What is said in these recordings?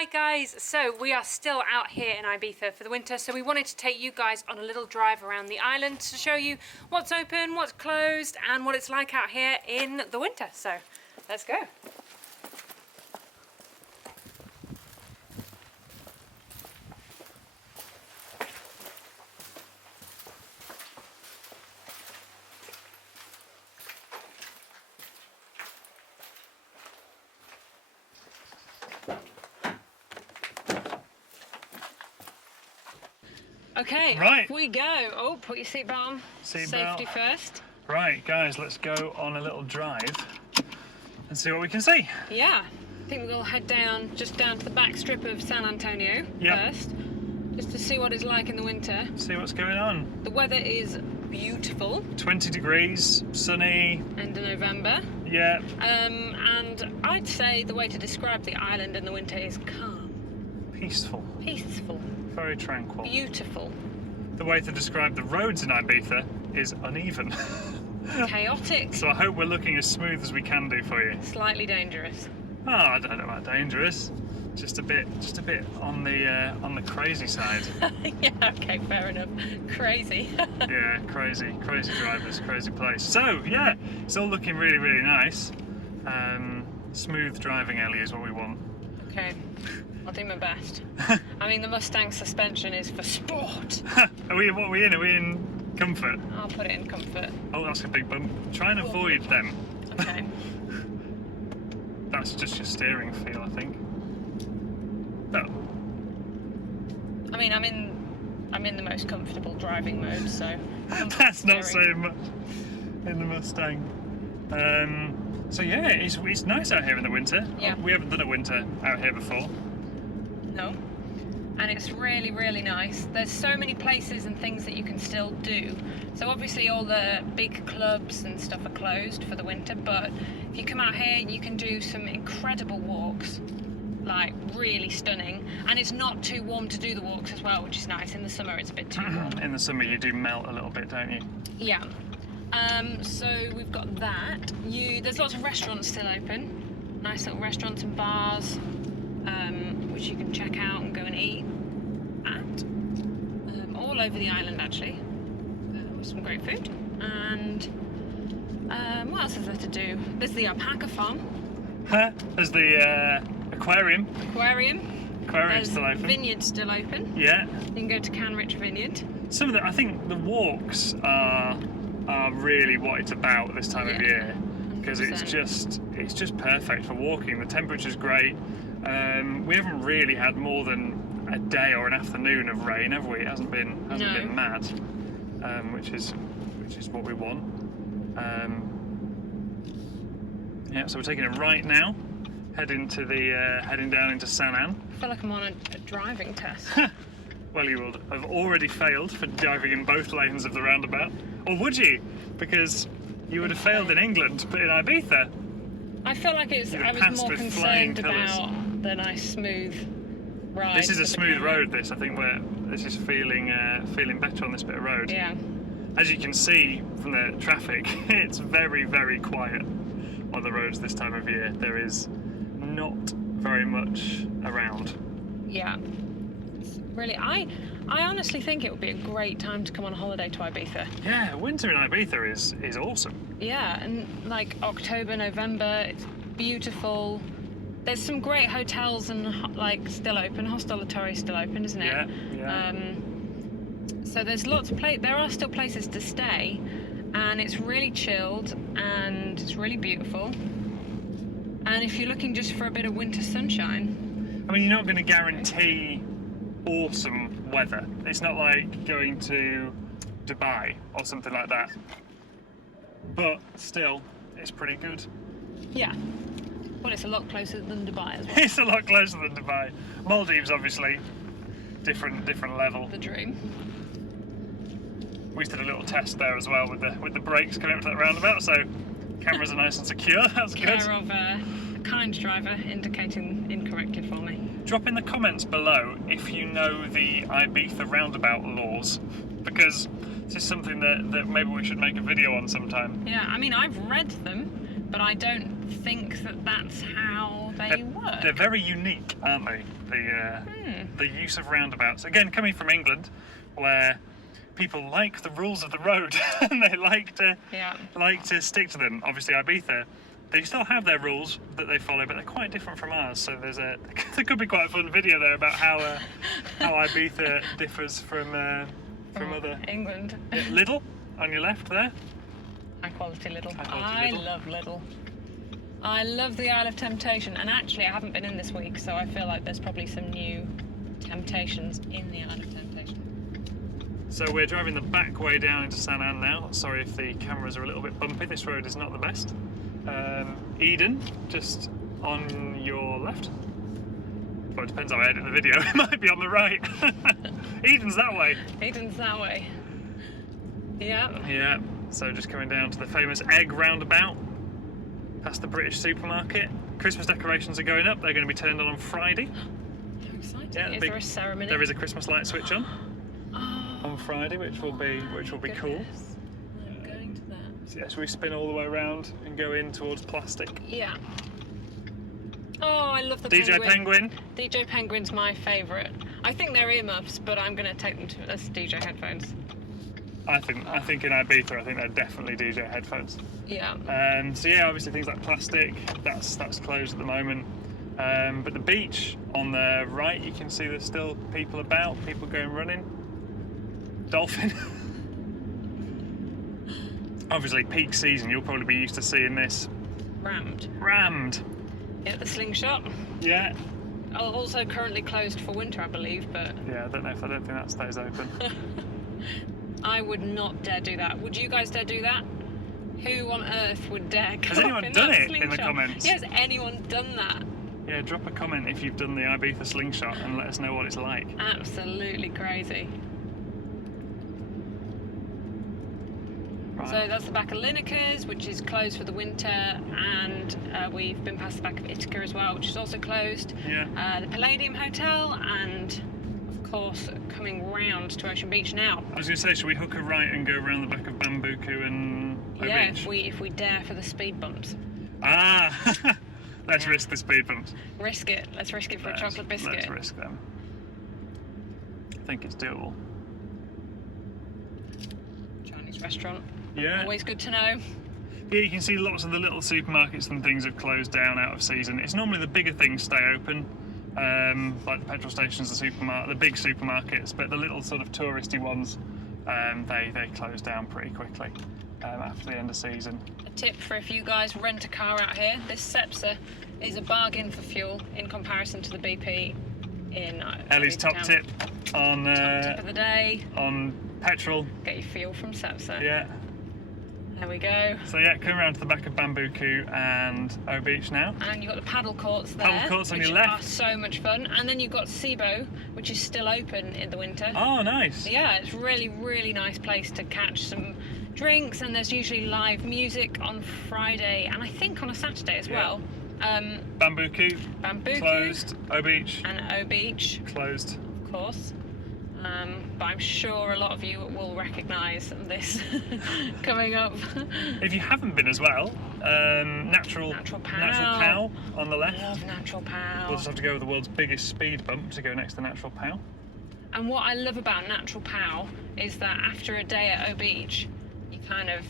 Hi guys, so we are still out here in Ibiza for the winter, so we wanted to take you guys on a little drive around the island to show you what's open, what's closed, and what it's like out here in the winter. So let's go. Okay, right. Off we go. Oh, put your seatbelt on. Safety first. Right, guys, let's go on a little drive and see what we can see. Yeah, I think we'll head down, just down to the back strip of San Antonio first, just to see what it's like in the winter. See what's going on. The weather is beautiful. 20 degrees, sunny. End of November. Yeah. And I'd say the way to describe the island in the winter is calm. Peaceful. Peaceful. Very tranquil. Beautiful. The way to describe the roads in Ibiza is uneven. Chaotic. So I hope we're looking as smooth as we can do for you. Slightly dangerous. Oh, I don't know about dangerous. Just a bit on the crazy side. Yeah, okay, fair enough. Crazy. Yeah, crazy drivers, crazy place. So yeah, it's all looking really, really nice. Smooth driving, Ellie, is what we want. Okay, I'll do my best. I mean, the Mustang suspension is for sport. What are we in? Are we in comfort? I'll put it in comfort. Oh, that's a big bump. Try and avoid them. Okay. That's just your steering feel, I think. Oh. I mean, I'm in the most comfortable driving mode, so. That's not saying much in the Mustang. So yeah, it's nice out here in the winter. Yeah. We haven't done a winter out here before. No. And it's really, really nice. There's so many places and things that you can still do. So obviously all the big clubs and stuff are closed for the winter, but if you come out here, you can do some incredible walks, like really stunning. And it's not too warm to do the walks as well, which is nice. In the summer, it's a bit too warm. In the summer, you do melt a little bit, don't you? Yeah. So we've got that. There's lots of restaurants still open. Nice little restaurants and bars, which you can check out and go and eat at. All over the island, actually. Some great food. And what else is there to do? There's the alpaca farm. There's the aquarium. There's still open. Vineyard still open. Yeah. You can go to Canrich Vineyard. I think the walks are really what it's about this time of year, because it's just perfect for walking. The temperature's great. We haven't really had more than a day or an afternoon of rain, have we? It hasn't been mad, which is what we want. Yeah, so we're taking it right now, heading down into San An. I feel like I'm on a driving test. Well, you would have already failed for driving in both lanes of the roundabout. Or would you? Because you would have failed in England, but in Ibiza, I feel like I was more concerned about the nice smooth ride. This is a smooth road. I think this is feeling better on this bit of road. Yeah. As you can see from the traffic, it's very, very quiet on the roads this time of year. There is not very much around. Yeah. Really, I honestly think it would be a great time to come on holiday to Ibiza. Yeah, winter in Ibiza is awesome. Yeah, and like October, November, it's beautiful. There's some great hotels and like still open. Hostelatory still open, isn't it? Yeah. So there's lots of there are still places to stay, and it's really chilled and it's really beautiful. And if you're looking just for a bit of winter sunshine, I mean, you're not going to guarantee awesome weather. It's not like going to Dubai or something like that, but still, it's pretty good. Yeah. Well, it's a lot closer than Dubai as well. It's a lot closer than Dubai. Maldives, obviously, different level. The dream. We did a little test there as well with the brakes coming up to that roundabout, so cameras are nice and secure. That's good. Care of a kind driver indicating incorrectly for me. Drop in the comments below if you know the Ibiza roundabout laws, because this is something that maybe we should make a video on sometime. Yeah, I mean, I've read them, but I don't think that that's how they work. They're very unique, aren't they? The use of roundabouts. Again, coming from England, where people like the rules of the road and they like to stick to them. Obviously, Ibiza, they still have their rules that they follow, but they're quite different from ours. So there could be quite a fun video there about how Ibiza differs from other England. Lidl on your left there. High quality Lidl. I love Lidl. I love the Isle of Temptation, and actually I haven't been in this week, so I feel like there's probably some new temptations in the Isle of Temptation. So we're driving the back way down into San Ann now. Sorry if the cameras are a little bit bumpy, this road is not the best. Eden, just on your left. Well, it depends how I edit the video, it might be on the right. Eden's that way. Eden's that way. Yeah. Yeah, so just coming down to the famous egg roundabout, past the British supermarket. Christmas decorations are going up, they're going to be turned on Friday. How exciting. Yeah, Is there a ceremony? There is a Christmas light switch on Oh, Friday, which will be cool. goodness. I'm going to that. So yes, we spin all the way around and go in towards plastic. Yeah. Oh, I love the DJ Penguin. DJ Penguin's my favourite. I think they're earmuffs, but I'm going to take them as DJ headphones. I think in Ibiza, I think they're definitely DJ headphones. Yeah. So yeah, obviously things like plastic, that's closed at the moment. But the beach on the right, you can see there's still people about, people going running. Dolphin. Obviously peak season, you'll probably be used to seeing this. Rammed. Yeah, the slingshot. Yeah. Also currently closed for winter, I believe, but... Yeah, I don't think that stays open. I would not dare do that. Would you guys dare do that? Who on earth would dare go Has anyone in done that it slingshot? in the comments? Yeah, has anyone done that? Yeah, drop a comment if you've done the Ibiza slingshot and let us know what it's like. Absolutely crazy. Right. So that's the back of Lineker's, which is closed for the winter, and we've been past the back of Ithaca as well, which is also closed. Yeah. The Palladium Hotel, and of course coming round to Ocean Beach now. I was going to say, should we hook a right and go around the back of Bambuku and Yeah, Beach? if we dare for the speed bumps. Ah! Let's risk the speed bumps. Risk it. Let's risk it for a chocolate biscuit. Let's risk them. I think it's doable. Chinese restaurant. Yeah. Always good to know. Yeah, you can see lots of the little supermarkets and things have closed down out of season. It's normally the bigger things stay open, like the petrol stations, the big supermarkets, but the little sort of touristy ones, they close down pretty quickly after the end of season. A tip for if you guys rent a car out here, this Cepsa is a bargain for fuel in comparison to the BP in Ellie's top tip on top tip of the day. On petrol. Get your fuel from Cepsa. Yeah. There we go. So yeah, come around to the back of Bambuku and O Beach now. And you've got the paddle courts there. Paddle courts on which your left. are so much fun. And then you've got Cibo, which is still open in the winter. Oh, nice. Yeah, it's really, really nice place to catch some drinks, and there's usually live music on Friday and I think on a Saturday as well. Bambuku closed. O Beach and O Beach closed, of course. But I'm sure a lot of you will recognise this coming up. If you haven't been as well, Natural Pow on the left. I love Natural Pow. We'll just have to go with the world's biggest speed bump to go next to Natural Pow. And what I love about Natural Pow is that after a day at O Beach, you kind of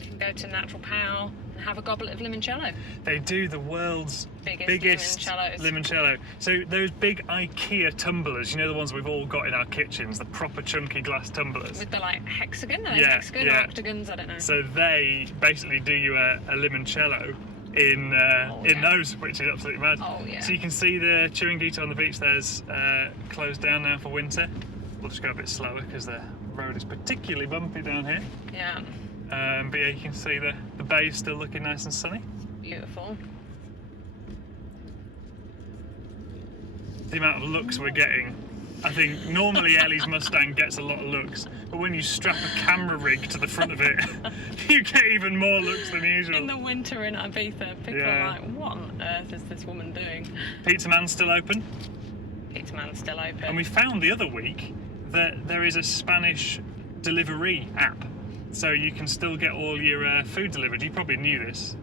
can go to Natural Pow and have a goblet of limoncello. They do the world's biggest limoncellos. limoncello. So those big IKEA tumblers, you know, the ones we've all got in our kitchens, the proper chunky glass tumblers. With the like hexagon? Are they Yeah, hexagon or octagons? I don't know. So they basically do you a limoncello in those, which is absolutely mad. Oh yeah. So you can see the Chiringuito on the beach there's closed down now for winter. We'll just go a bit slower because the road is particularly bumpy down here. Yeah. But yeah, you can see the bay is still looking nice and sunny. Beautiful. The amount of looks we're getting. I think normally Ellie's Mustang gets a lot of looks, but when you strap a camera rig to the front of it, you get even more looks than usual. In the winter in Ibiza, people are like, what on earth is this woman doing? Pizza Man's still open. Pizza Man's still open. And we found the other week that there is a Spanish delivery app, so you can still get all your food delivered. You probably knew this,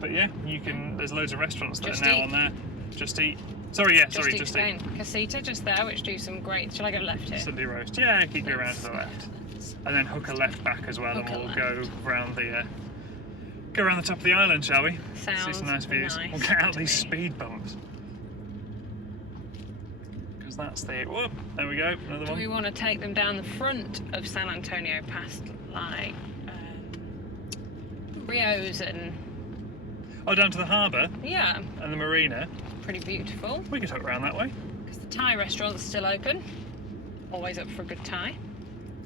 But yeah, you can. There's loads of restaurants that Just are now Eat. on there. Just Eat. Sorry, yeah, sorry, Just Eat. Spain. Casita just there, which do some great. Shall I go left here? Sunday roast. Yeah, keep going around to the left, and then hook a left back as well, Hook a and we'll left. go around the top of the island, shall we? See Sounds some nice views. nice We'll get out to these me. speed bumps. Because that's the. Whoop! There we go. Another Do one. we want to take them down the front of San Antonio, past like Rio's and Oh, down to the harbour yeah, and the marina. pretty beautiful. We could hook around that way. Because the Thai restaurant's still open. Always up for a good Thai.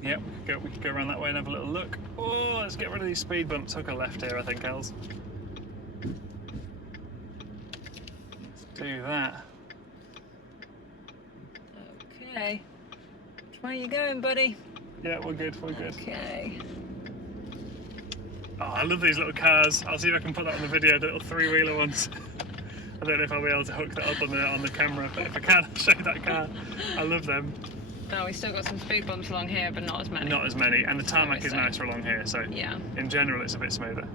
Yeah, we could go around that way and have a little look. Oh, let's get rid of these speed bumps. Hook a left here, I think, Els. Let's do that. Okay. Where are you going, buddy? Yeah, we're good, we're good. Okay. Oh, I love these little cars. I'll see if I can put that on the video, the little three-wheeler ones. I don't know if I'll be able to hook that up on the camera, but if I can, I'll show you that car. I love them. Oh, we've still got some speed bumps along here, but not as many. Not as many, and the tarmac is So- nicer along here, so Yeah. in general it's a bit smoother.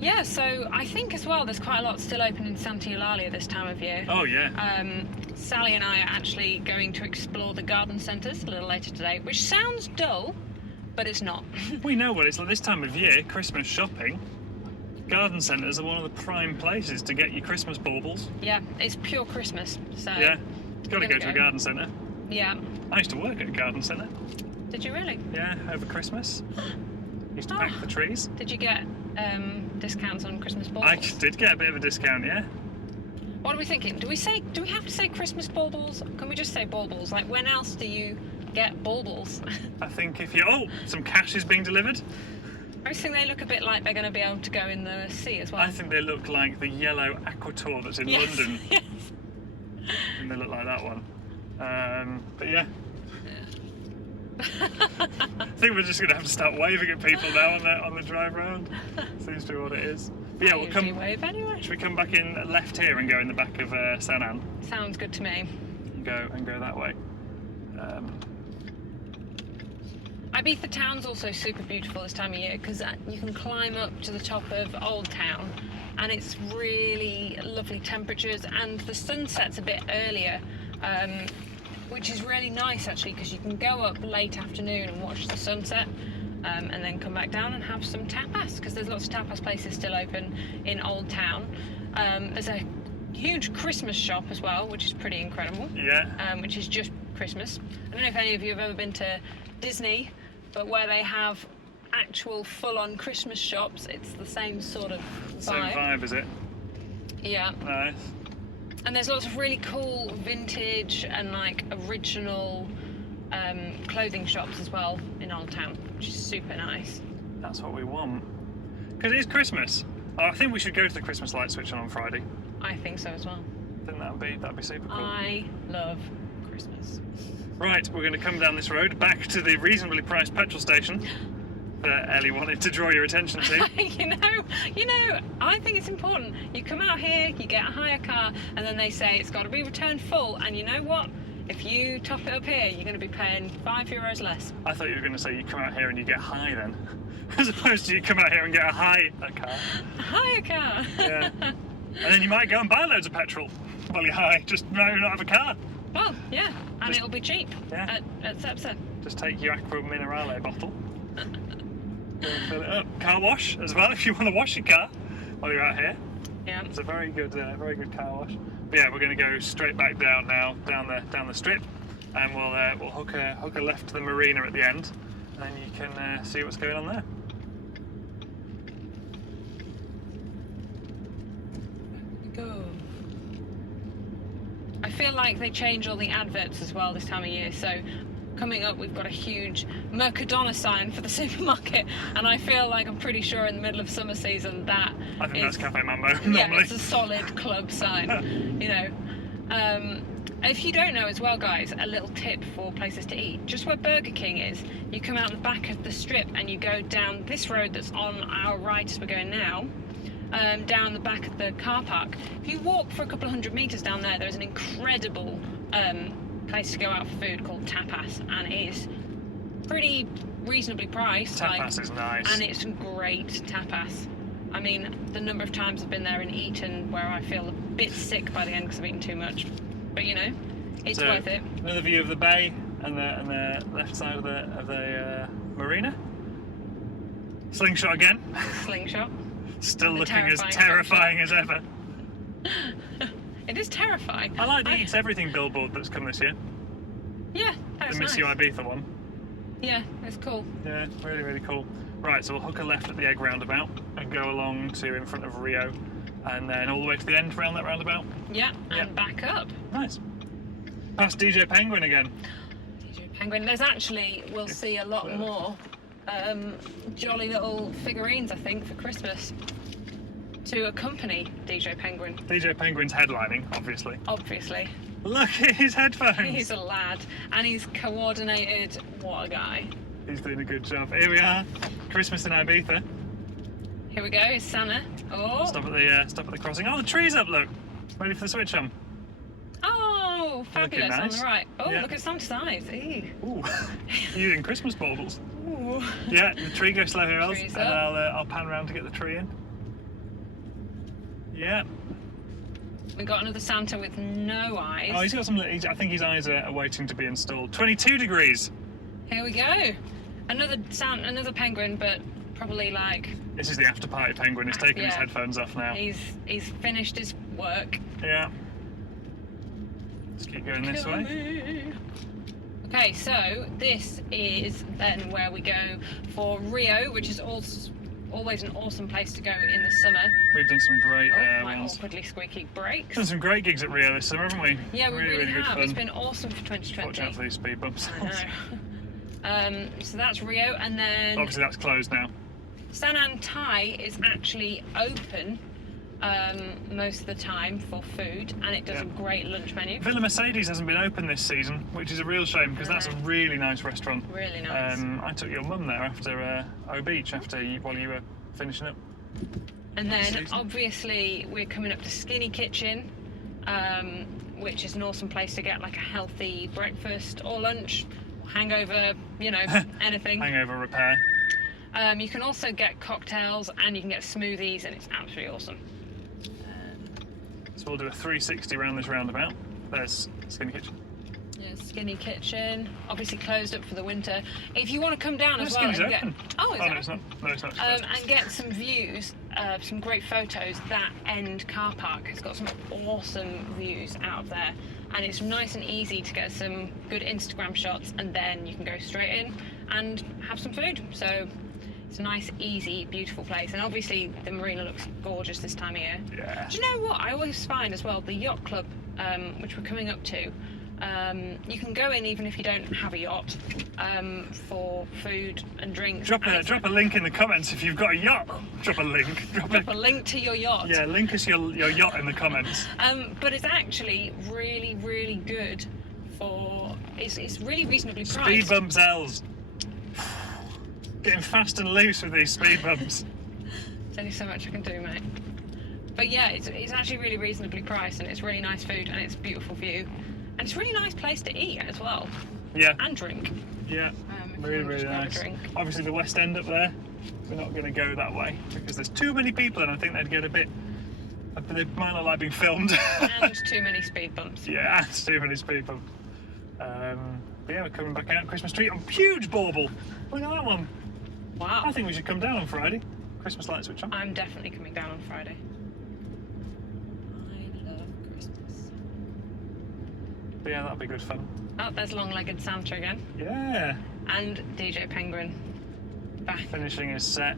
Yeah, so I think as well there's quite a lot still open in Santa Eulalia this time of year. Oh yeah. Sally and I are actually going to explore the garden centres a little later today, which sounds dull, but it's not. We know what it's like this time of year, Christmas shopping. Garden centres are one of the prime places to get your Christmas baubles. Yeah, it's pure Christmas, so... Yeah, you've got to There we go to a go. garden centre. Yeah. I used to work at a garden centre. Did you really? Yeah, over Christmas. Used to pack Oh. the trees. Did you get discounts on Christmas I baubles? did get a bit of a discount, yeah. What are we thinking? Do we have to say Christmas baubles? Can we just say baubles? Like, when else do you get baubles? I think if you... Oh, some cash is being delivered. I just think they look a bit like they're going to be able to go in the sea as well. I think they look like the yellow Aquator that's in Yes. London. Yes. And they look like that one. But yeah. I think we're just going to have to start waving at people now on the drive round. Seems to be what it is. But yeah, I we'll usually come... wave anyway. Should we come back in left here and go in the back of San An? Sounds good to me. And go that way. Ibiza town's also super beautiful this time of year because you can climb up to the top of Old Town and it's really lovely temperatures and the sunset's a bit earlier, which is really nice actually because you can go up late afternoon and watch the sunset and then come back down and have some tapas because there's lots of tapas places still open in Old Town. There's a huge Christmas shop as well, which is pretty incredible. Yeah. Which is just Christmas. I don't know if any of you have ever been to Disney, but where they have actual full-on Christmas shops, it's the same sort of vibe. Same vibe, is it? Yeah. Nice. And there's lots of really cool vintage and like original clothing shops as well in Old Town, which is super nice. That's what we want. Because it is Christmas. Oh, I think we should go to the Christmas light switch on Friday. I think so as well. Then that'd be super cool. I love Christmas. Right, we're going to come down this road back to the reasonably priced petrol station that Ellie wanted to draw your attention to. you know, I think it's important. You come out here, you get a hire car, and then they say it's got to be returned full. And you know what? If you top it up here, you're going to be paying €5 less. I thought you were going to say you come out here and you get high then. As opposed to you come out here and get a car. A hire car. Yeah. And then you might go and buy loads of petrol while you're high, just now you not have a car. Well, yeah, and Just- it'll be cheap Yeah. at Cepsa. Just take your Aqua Minerale bottle. Go and fill it up. Car wash as well if you want to wash your car while you're out here. Yeah. It's a very good car wash. But yeah, we're going to go straight back down now, down the strip, and we'll hook a left to the marina at the end, and then you can see what's going on there. Go. I feel like they change all the adverts as well this time of year. So coming up, we've got a huge Mercadona sign for the supermarket, and I feel like I'm pretty sure in the middle of summer season that I think is, that's Cafe Mambo yeah, normally. it's a solid club sign. You know. If you don't know as well, guys, a little tip for places to eat. Just where Burger King is, you come out the back of the strip and you go down this road that's on our right as we're going now, down the back of the car park. If you walk for a couple of 100 metres down there, there's an incredible place to go out for food called Tapas, and it is pretty reasonably priced. Tapas is nice. And it's great tapas. I mean, the number of times I've been there and eaten where I feel a bit sick by the end because I've eaten too much. But you know, it's worth it. Another view of the bay and the left side of the marina. Slingshot again. Slingshot. Still looking as terrifying as ever. It is terrifying. I like the Eats Everything billboard that's come this year. Yeah, that's the Miss nice. You Ibiza one. Yeah, it's cool. Yeah, really, really cool. Right, so we'll hook a left at the egg roundabout and go along to in front of Rio, and then all the way to the end around that roundabout. Yeah, and back up. Nice. Past DJ Penguin again. DJ Penguin. There's actually, we'll see a lot more jolly little figurines, I think, for Christmas to accompany DJ Penguin. DJ Penguin's headlining, obviously. Obviously. Look at his headphones. He's a lad, and he's coordinated. What a guy. He's doing a good job. Here we are, Christmas in Ibiza. Here we go, it's Santa. Oh. Stop at the crossing. Oh, the tree's up, look. Ready for the switch on. Oh, fabulous, nice. On the right. Oh, Yeah. look at Santa's eyes. Ew. Ooh, using Christmas baubles. Ooh. Yeah, the tree goes slow here, Els, Tree's and up. I'll pan around to get the tree in. Yeah. We got another Santa with no eyes. Oh, he's got some. I think his eyes are waiting to be installed. 22 degrees. Here we go. Another penguin, but probably like. This is the after party penguin. He's taking his Yeah. headphones off now. He's finished his work. Yeah. Let's keep going this way. Okay, so this is then where we go for Rio, which is also always an awesome place to go in the summer. We've done some great My ones. awkwardly squeaky brakes. Done some great gigs at Rio this summer, haven't we? Yeah, we really good have. fun. It's been awesome for 2020. Watch out for these speed bumps. I know. So that's Rio, and then Obviously that's closed now. San Antai is actually open most of the time for food, and it does a great lunch menu. Villa Mercedes hasn't been open this season, which is a real shame because that's a really nice restaurant. Really nice. I took your mum there after O Beach while you were finishing up. And then obviously we're coming up to Skinny Kitchen, which is an awesome place to get like a healthy breakfast or lunch, hangover, you know, anything. Hangover repair. You can also get cocktails and you can get smoothies, and it's absolutely awesome. So we'll do a 360 around this roundabout. There's Skinny Kitchen. Yeah, Skinny Kitchen, obviously closed up for the winter. If you want to come down as well Skinny's and open. oh, is no, it it's not. No, it's not. and get some views, some great photos. That end car park has got some awesome views out of there, and it's nice and easy to get some good Instagram shots, and then you can go straight in and have some food. So it's a nice, easy, beautiful place, and obviously the marina looks gorgeous this time of year. Yeah. Do you know what I always find as well? The yacht club, which we're coming up to, you can go in even if you don't have a yacht, for food and drinks. Drop a link in the comments if you've got a yacht. Drop a link. Drop a link to your yacht. Yeah, link us your yacht in the comments. But it's actually really, really good for. It's really reasonably priced. Speed bumps, Els. Getting fast and loose with these speed bumps. There's only so much I can do, mate. But yeah, it's actually really reasonably priced, and it's really nice food, and it's a beautiful view, and it's a really nice place to eat as well. Yeah. And drink. Yeah. If Really, you want to really just grab a nice. drink. Obviously the West End up there. We're not going to go that way because there's too many people, and I think they'd get a bit. They might not like being filmed. And too many speed bumps. Yeah, it's too many speed bumps. But yeah, we're coming back out Christmas tree. Oh, huge bauble. Look at that one. Wow. I think we should come down on Friday. Christmas light switch on. I'm definitely coming down on Friday. I love Christmas. But yeah, that'll be good fun. Oh, there's long-legged Santa again. Yeah. And DJ Penguin. Back. Finishing his set.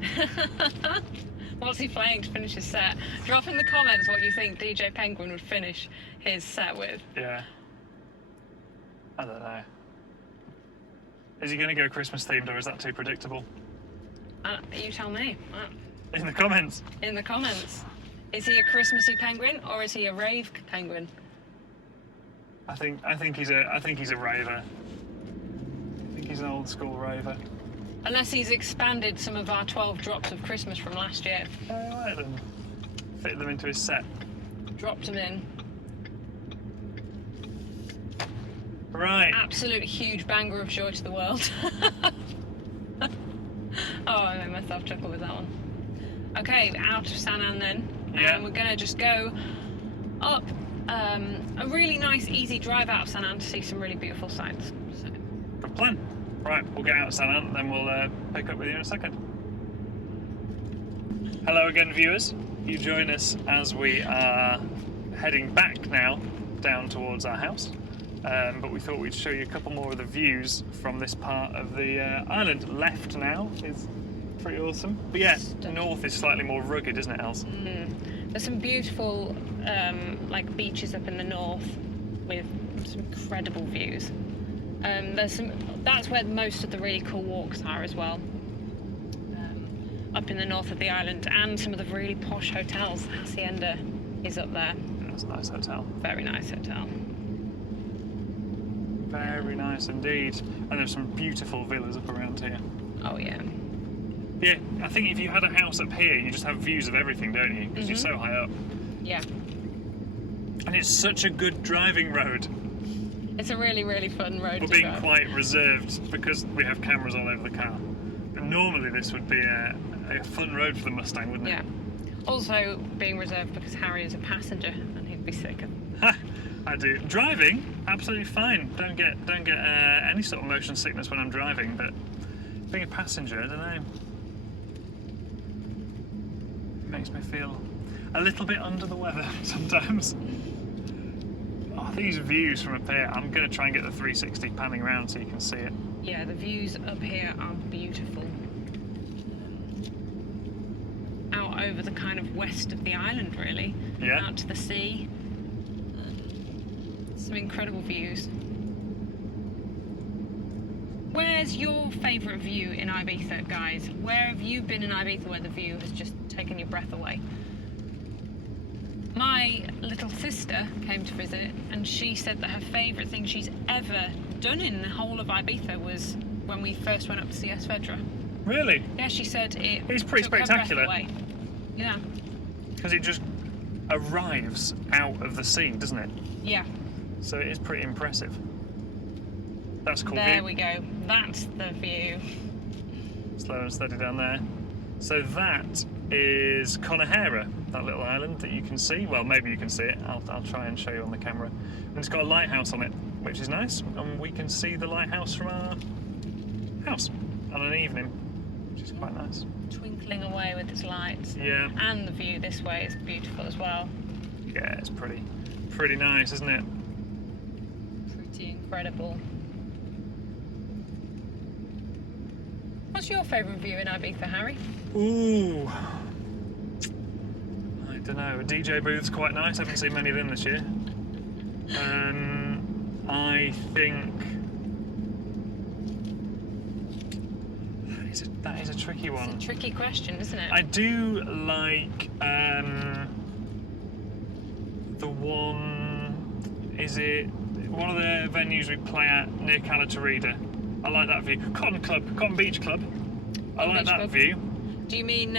What's he playing to finish his set? Drop in the comments what you think DJ Penguin would finish his set with. Yeah. I don't know. Is he going to go Christmas themed, or is that too predictable? You tell me. In the comments. In the comments. Is he a Christmassy penguin or is he a rave penguin? I think he's a raver. I think he's an old school raver. Unless he's expanded some of our 12 drops of Christmas from last year. I like them. Fit them into his set. Dropped them in. Right. Absolute huge banger of joy to the world. Oh, I made myself chuckle with that one. Okay, out of San An then. Yeah. And we're going to just go up a really nice, easy drive out of San An to see some really beautiful sights. So. Good plan. Right, we'll get out of San An, and then we'll pick up with you in a second. Hello again, viewers. You join us as we are heading back now down towards our house. But we thought we'd show you a couple more of the views from this part of the island. Left now is pretty awesome. But yeah, north is slightly more rugged, isn't it, Els? There's some beautiful like beaches up in the north with some incredible views. That's where most of the really cool walks are as well. Up in the north of the island, and some of the really posh hotels. Hacienda is up there. That's a nice hotel. Very nice hotel. Very nice indeed. And there's some beautiful villas up around here. Oh yeah. Yeah, I think if you had a house up here, you just have views of everything, don't you? Because you're so high up. Yeah. And it's such a good driving road. It's a really, really fun road We're to being drive. quite reserved because we have cameras all over the car. But normally this would be a fun road for the Mustang, wouldn't it? Yeah. Also being reserved because Harry is a passenger and he'd be sicker. Ha! I do. Driving, absolutely fine. Don't get any sort of motion sickness when I'm driving, but being a passenger, I don't know. Makes me feel a little bit under the weather sometimes. Oh, these views from up here, I'm going to try and get the 360 panning around so you can see it. Yeah, the views up here are beautiful. Out over the kind of west of the island, really. Yeah. Out to the sea. Some incredible views. Where's your favourite view in Ibiza, guys? Where have you been in Ibiza where the view has just taken your breath away? My little sister came to visit and she said that her favourite thing she's ever done in the whole of Ibiza was when we first went up to see Esvedra. Really? Yeah, she said It's pretty took her breath spectacular. away. Yeah. Because it just arrives out of the sea, doesn't it? Yeah. So it is pretty impressive. That's a cool There view. we go. That's the view. Slow and steady down there. So that is Conahera, that little island that you can see. Well, maybe you can see it. I'll try and show you on the camera. And it's got a lighthouse on it, which is nice. And we can see the lighthouse from our house on an evening, which is quite nice. Twinkling away with its lights. Yeah. And the view this way is beautiful as well. Yeah, it's pretty nice, isn't it? Pretty incredible. What's your favourite view in Ibiza, Harry? Ooh. I don't know. A DJ booth's quite nice. I haven't seen many of them this year. I think that is a tricky one. It's a tricky question, isn't it? I do like the one. Is it one of the venues we play at near Calatrava? I like that view. Cotton Beach Club. I like that view. Do you mean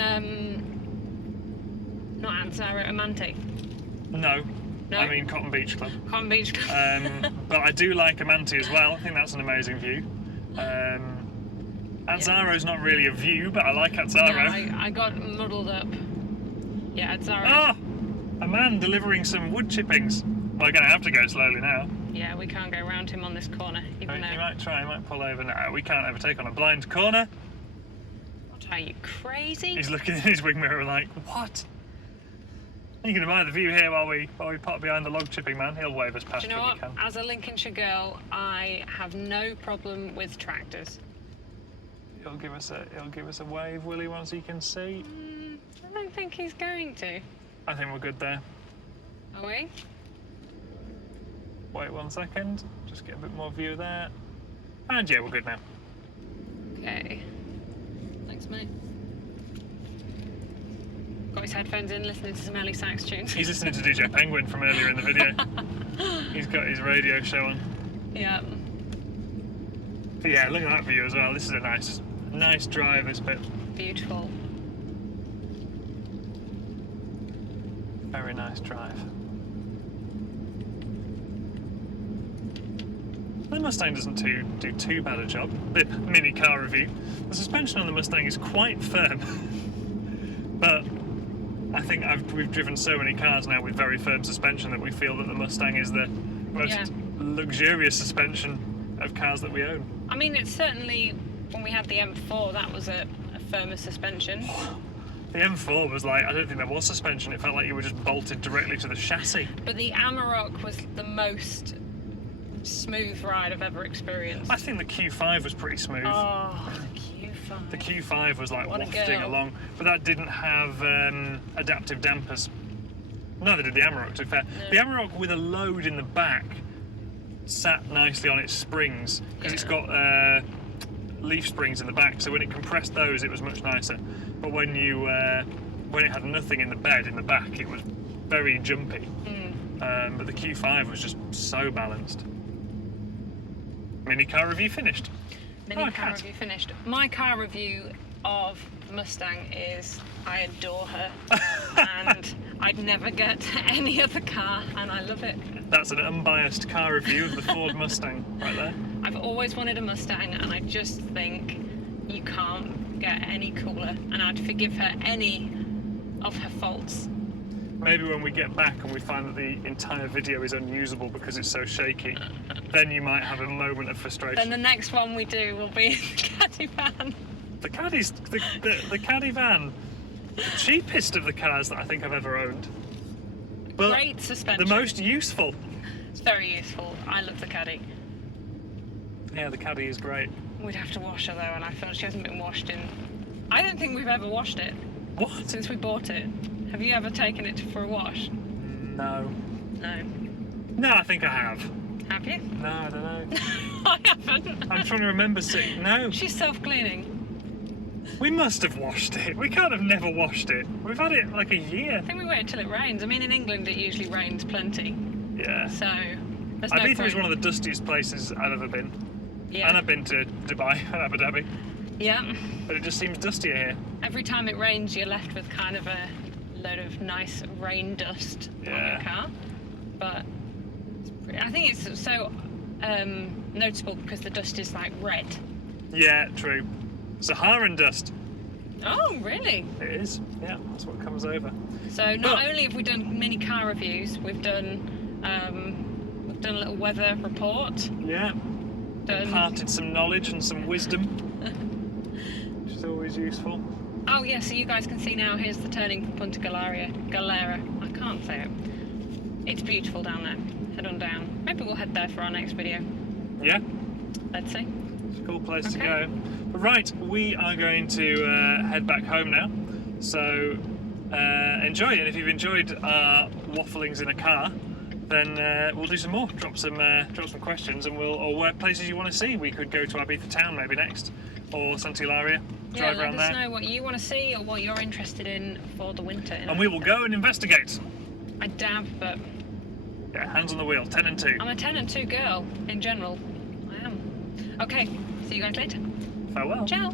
not Anzara Amante? No. No? I mean Cotton Beach Club. Cotton Beach Club. But I do like Amante as well. I think that's an amazing view. Anzaro's not really a view, but I like Anzaro. No, I got muddled up. Yeah, Anzaro. Ah! A man delivering some wood chippings. Well, we're going to have to go slowly now. Yeah, we can't go around him on this corner, even though... He might try, he might pull over. No, we can't overtake on a blind corner. What, are you crazy? He's looking in his wing mirror like, what? You can admire the view here while we pop behind the log chipping man. He'll wave us past Do you know when what? we can. As a Lincolnshire girl, I have no problem with tractors. He'll give us a wave, will he, once he can see? I don't think he's going to. I think we're good there. Are we? Wait 1 second. Just get a bit more view there. And yeah, we're good now. Okay. Thanks, mate. Got his headphones in, listening to some Ellie sax tunes. He's listening to DJ Penguin from earlier in the video. He's got his radio show on. Yeah. But yeah, look at that view as well. This is a nice drive, this bit. Beautiful. Very nice drive. The Mustang doesn't do too bad a job. The mini car review. The suspension on the Mustang is quite firm, but I think we've driven so many cars now with very firm suspension that we feel that the Mustang is the most luxurious suspension of cars that we own. I mean, it's certainly, when we had the M4, that was a firmer suspension. The M4 was like, I don't think there was suspension. It felt like you were just bolted directly to the chassis. But the Amarok was the most smooth ride I've ever experienced. I think the Q5 was pretty smooth. Oh, the Q5. The Q5 was like What a wafting girl. along, but that didn't have adaptive dampers. Neither did the Amarok, to be fair. No. The Amarok with a load in the back sat nicely on its springs because it's got leaf springs in the back, so when it compressed those it was much nicer. But when it had nothing in the bed in the back, it was very jumpy. But the Q5 was just so balanced. Mini car review finished. Mini car review finished. My car review of the Mustang is I adore her and I'd never get any other car, and I love it. That's an unbiased car review of the Ford Mustang right there. I've always wanted a Mustang, and I just think you can't get any cooler, and I'd forgive her any of her faults. Maybe when we get back and we find that the entire video is unusable because it's so shaky, then you might have a moment of frustration. Then the next one we do will be the Caddy van. The Caddy van, the cheapest of the cars that I think I've ever owned. But Great suspension. the most useful. It's very useful. I love the Caddy. Yeah, the Caddy is great. We'd have to wash her though, and I feel she hasn't been washed in... I don't think we've ever washed it What? since we bought it. Have you ever taken it for a wash? No. No. No, I think I have. Have you? No, I don't know. I haven't. I'm trying to remember seeing. No. She's self-cleaning. We must have washed it. We can't have never washed it. We've had it like a year. I think we wait till it rains. I mean, in England it usually rains plenty, Yeah. so there's no Ibiza point. is one of the dustiest places I've ever been. Yeah. And I've been to Dubai and Abu Dhabi. Yeah. But it just seems dustier here. Every time it rains, you're left with kind of a load of nice rain dust on Yeah. your car. But I think it's so noticeable because the dust is like red. Yeah, true. Saharan dust. Oh, really? It is. Yeah, that's what comes over. So not only have we done mini car reviews, we've done a little weather report. Yeah. Done. Imparted some knowledge and some wisdom, which is always useful. Oh yeah, so you guys can see now, here's the turning from Punta Galera. I can't say it. It's beautiful down there. Head on down. Maybe we'll head there for our next video. Yeah, Let's see. it's a cool place to Okay. go. But right, we are going to head back home now. So enjoy, and if you've enjoyed our wafflings in a car, then we'll do some more. Drop some questions, and or where places you want to see. We could go to Ibiza town maybe next, or Santa Eulalia. Drive Let around us there, know what you want to see or what you're interested in for the winter. and we will go and investigate. I dab, but Yeah, hands on the wheel. 10 and 2. I'm a 10 and 2 girl in general. I am. Okay, see you guys later. Farewell. Ciao.